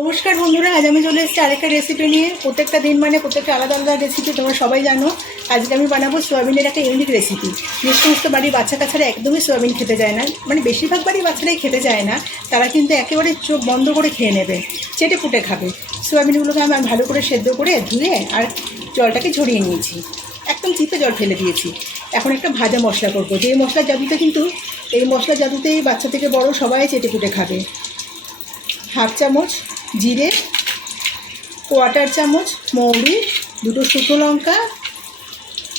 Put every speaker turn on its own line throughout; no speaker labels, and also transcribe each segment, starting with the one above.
নমস্কার বন্ধুরা, আজ আমি চলে এসেছি আরেকটা রেসিপি নিয়ে। প্রত্যেকটা দিন মানে প্রত্যেকটা আলাদা আলাদা রেসিপি তোমরা সবাই জানো। আজকে আমি বানাবো সোয়াবিনের একটা ইউনিক রেসিপি যে সমস্ত বাড়ির বাচ্চা কাচ্চারা একদমই সোয়াবিন খেতে যায় না মানে বেশিরভাগ বাড়ির বাচ্চারাই খেতে যায় না, তারা কিন্তু একেবারে চোখ বন্ধ করে খেয়ে নেবে, চেটে পুটে খাবে। সোয়াবিনগুলোকে আমি ভালো করে সেদ্ধ করে ধুয়ে আর জলটাকে ঝরিয়ে নিয়েছি। একদম চিপে জল ফেলে দিয়েছি। এখন একটা ভাজা মশলা করব। যে মশলা জাদুতে কিন্তু, এই মশলা জাদুতেই বাচ্চা থেকে বড় সবাই চেটে পুটে খাবে। হাফ চামচ জিরে কোয়াটার চামচ মৌরি, দুটো শুকনো লঙ্কা,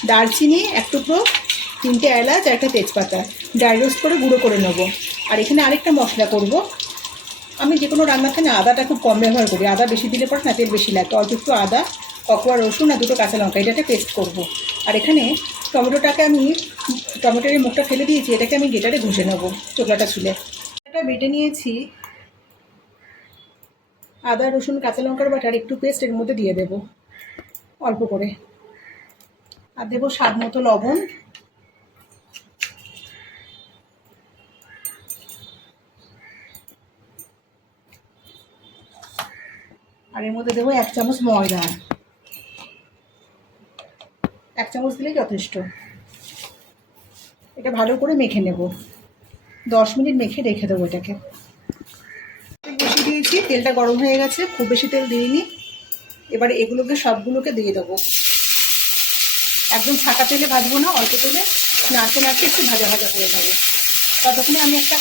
দারচিনি, এক টুকরো, তিনটে এলাচ আর একটা তেজপাতা। ড্রাই রোস্ট করে গুঁড়ো করে নেব। আর এখানে আরেকটা মশলা করব। আমি যে কোনো রান্নাতে না আদাটা খুব কম ব্যবহার করি। আদা বেশি দিলে পরে না তেল বেশি লাগে। অল্প একটু আদা ককোয়া রসুন আর দুটো কাঁচা লঙ্কা এটাকে পেস্ট করব। আর এখানে টমেটোটাকে আমি, টমেটোর মুখটা ফেলে দিয়েছি। এটাকে আমি গেটারে ঘুষে নেব চোখলাটা ছুলে। এটা বেটে নিয়েছি আদা, রসুন, কাঁচা লঙ্কার বাটার একটু পেস্ট এর মধ্যে দিয়ে দেব, অল্প করে। আর দেবো স্বাদ মতো লবণ। আর এর মধ্যে দেবো এক চামচ ময়দা। এক চামচ দিলেই যথেষ্ট। এটা ভালো করে মেখে নেব। দশ মিনিট মেখে রেখে দেবো এটাকে। দিয়েছি, তেলটা গরম হয়ে গেছে, খুব বেশি তেল দিইনি। এবারে এগুলোকে সবগুলোকে দিয়ে দেবো। একদম ছাকা তেলে ভাজবো না, অল্প তেলে। নাড়তে নাড়তে একটু ভাজা ভাজা করে দেবো ততক্ষণে আমি একটা,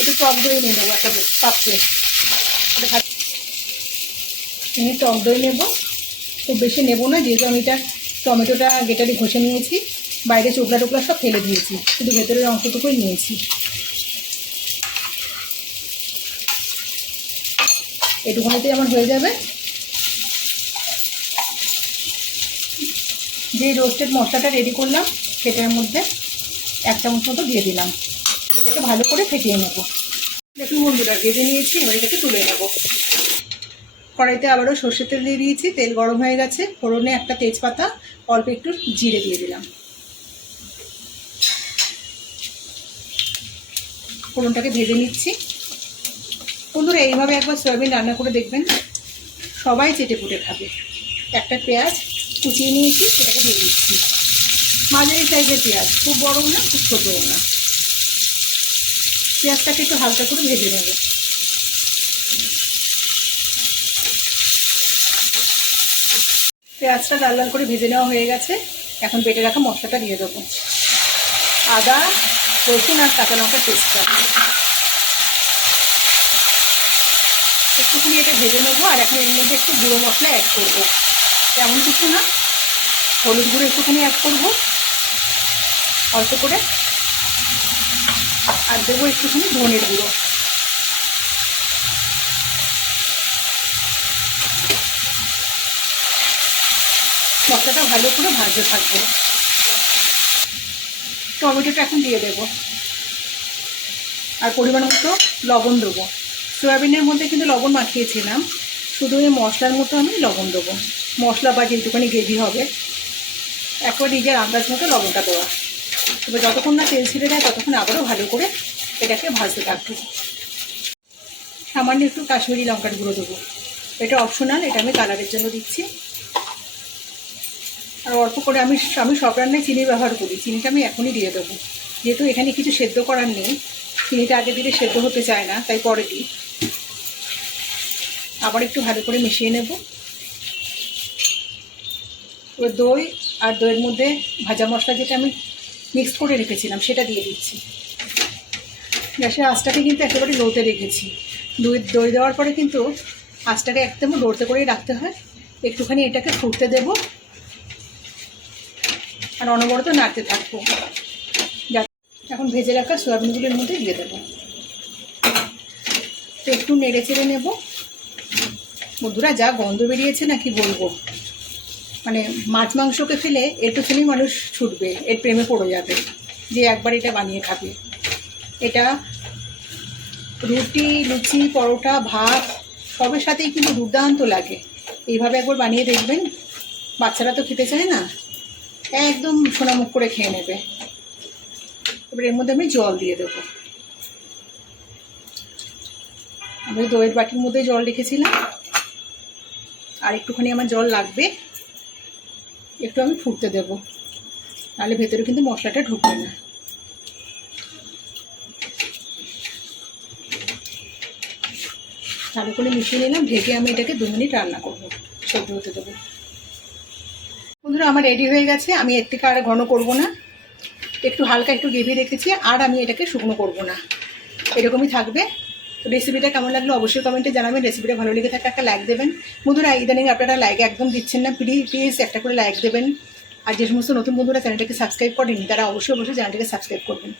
একটু টক দই নিয়ে নেব, একটা পাত্রে আমি টক দই নেব। খুব বেশি নেব না, যেহেতু আমি এটা টমেটোটা গেটারি ঘষে নিয়েছি। বাইরে চোখলা টোকলা সব ফেলে দিয়েছি। শুধু ভেতরের অংশটুকুই নিয়েছি। এটুকুনিতেই আমার হয়ে যাবে। যে রোস্টেড মশলাটা রেডি করলাম, সেটার মধ্যে এক চামচ মতো দিয়ে দিলাম। এটাকে ভালো করে ফেটিয়ে নেব। দেখুন বন্ধুরা, ভেজে নিয়েছি, এবার এটাকে তুলে নেব। কড়াইতে আবারও সর্ষের তেল দিয়ে দিয়েছি, তেল গরম হয়ে গেছে। ফোড়নে একটা তেজপাতা, অল্প একটু জিরে দিয়ে দিলাম। ফোড়নটাকে ভেজে নিচ্ছি। বন্ধুরা, এইভাবে একবার সয়াবিন রান্না করে দেখবেন। সবাই চেটে পুটে খাবে। একটা পেঁয়াজ কুচিয়ে নিয়েছি, সেটাকে দিয়ে দিচ্ছি। মাঝারি সাইজের পেঁয়াজ, খুব বড়ও না, খুব ছোটও না। পেঁয়াজটাকে একটু হালকা করে ভেজে নেব। পেঁয়াজটা লাল লাল করে ভেজে নেওয়া হয়ে গেছে। এখন বেটে রাখা মশলাটা দিয়ে দেবো। আদা, রসুন আর কাঁচা লঙ্কার পেস্টটা। একটুখানি এটা ভেজে নেব আর এখন এর মধ্যে একটু গুঁড়ো মশলা অ্যাড করব। তেমন কিছু না। হলুদ গুঁড়ো একটুখানি অ্যাড করব। অল্প করে। আর দেবো একটুখানি ধনের গুঁড়ো। মশলাটা ভালো করে ভাজতে থাকব। টমেটোটা এখন দিয়ে দেবো। আর পরিমাণ মতো লবণ দেবো। সয়াবিনের মধ্যে কিন্তু লবণ মাখিয়েছিলাম। শুধু এই মশলার মতো আমি লবণ দেবো। মশলা বা যেটুখানি গ্রেভি হবে। একবার নিজের আন্দাজ মতো লবণটা দেওয়া। এবার যতক্ষণ না তেল ছিঁড়ে দেয় ততক্ষণ আবারও ভালো করে এটাকে ভাজতে থাকব। সামান্য একটু কাশ্মীরি লঙ্কার গুঁড়ো দেবো। এটা অপশনাল এটা আমি কালারের জন্য দিচ্ছি। আর অল্প করে আমি আমি সব রান্নায় চিনি ব্যবহার করি। চিনিটা আমি এখনই দিয়ে দেবো। যেহেতু এখানে কিছু সেদ্ধ করার নেই। চিনিটা আগে দিলে সেদ্ধ হতে চায় না, তাই পরে দিই। আবার একটু ভালো করে মিশিয়ে নেব। এবার দই আর দইয়ের মধ্যে ভাজা মশলা যেটা আমি মিক্স করে রেখেছিলাম, সেটা দিয়ে দিচ্ছি। গ্যাসের আঁচটাকে কিন্তু একেবারে লোতে রেখেছি। দই দই দেওয়ার পরে কিন্তু আঁচটাকে একদম লোতে করেই রাখতে হয়। একটুখানি এটাকে ফুটতে দেবো। আর অনবরত নাড়তে থাকব। এখন ভেজে রাখা সয়াবিনগুলোর মধ্যে দিয়ে দেবো। একটু নেড়ে চেড়ে নেব। বন্ধুরা, যা গন্ধ বেরিয়েছে না কি বলব? মানে মাছ মাংসকে ফেলে একটুখানি মানুষ ছুটবে, এর প্রেমে পড়ে যাবে যে একবার এটা বানিয়ে খাবে। এটা রুটি, লুচি, পরোটা, ভাত, সবের সাথেই কিন্তু দুর্দান্ত লাগে। এইভাবে একবার বানিয়ে দেখবেন, বাচ্চারা তো খেতে চায় না। একদম সোনামুখ করে খেয়ে নেবে। এবার এর মধ্যে আমি জল দিয়ে দেবো। আমি দইয়ের বাটির মধ্যে জল রেখেছিলাম। আর একটুখানি আমার জল লাগবে, একটু আমি ফুটতে দেব। নাহলে ভেতরে কিন্তু মশলাটা ঢুকবে না। ভালো করে মিশিয়ে নিলাম ঢেকে আমি এটাকে দু মিনিট রান্না করব, সেদ্ধ হতে দেবো। বন্ধুরা, আমার রেডি হয়ে গেছে। আমি এর থেকে আর ঘন করব না। একটু হালকা একটু গ্রেভি রেখেছি, আর আমি এটাকে শুকনো করব না। এরকমই থাকবে। তো রেসিপিটা কেমন লাগল অবশ্যই কমেন্টে জানাবেন। রেসিপিটা ভালো লেগে থাকে একটা লাইক দেবেন। বন্ধুরা, ইদানিং আপনারা লাইক একদম দিচ্ছেন না। প্লিজ প্লিজ একটা করে লাইক দেবেন। আর যে সমস্ত নতুন বন্ধুরা চ্যানেলটাকে সাবস্ক্রাইব করেনি তারা অবশ্যই অবশ্যই চ্যানেলটাকে সাবস্ক্রাইব করবেন।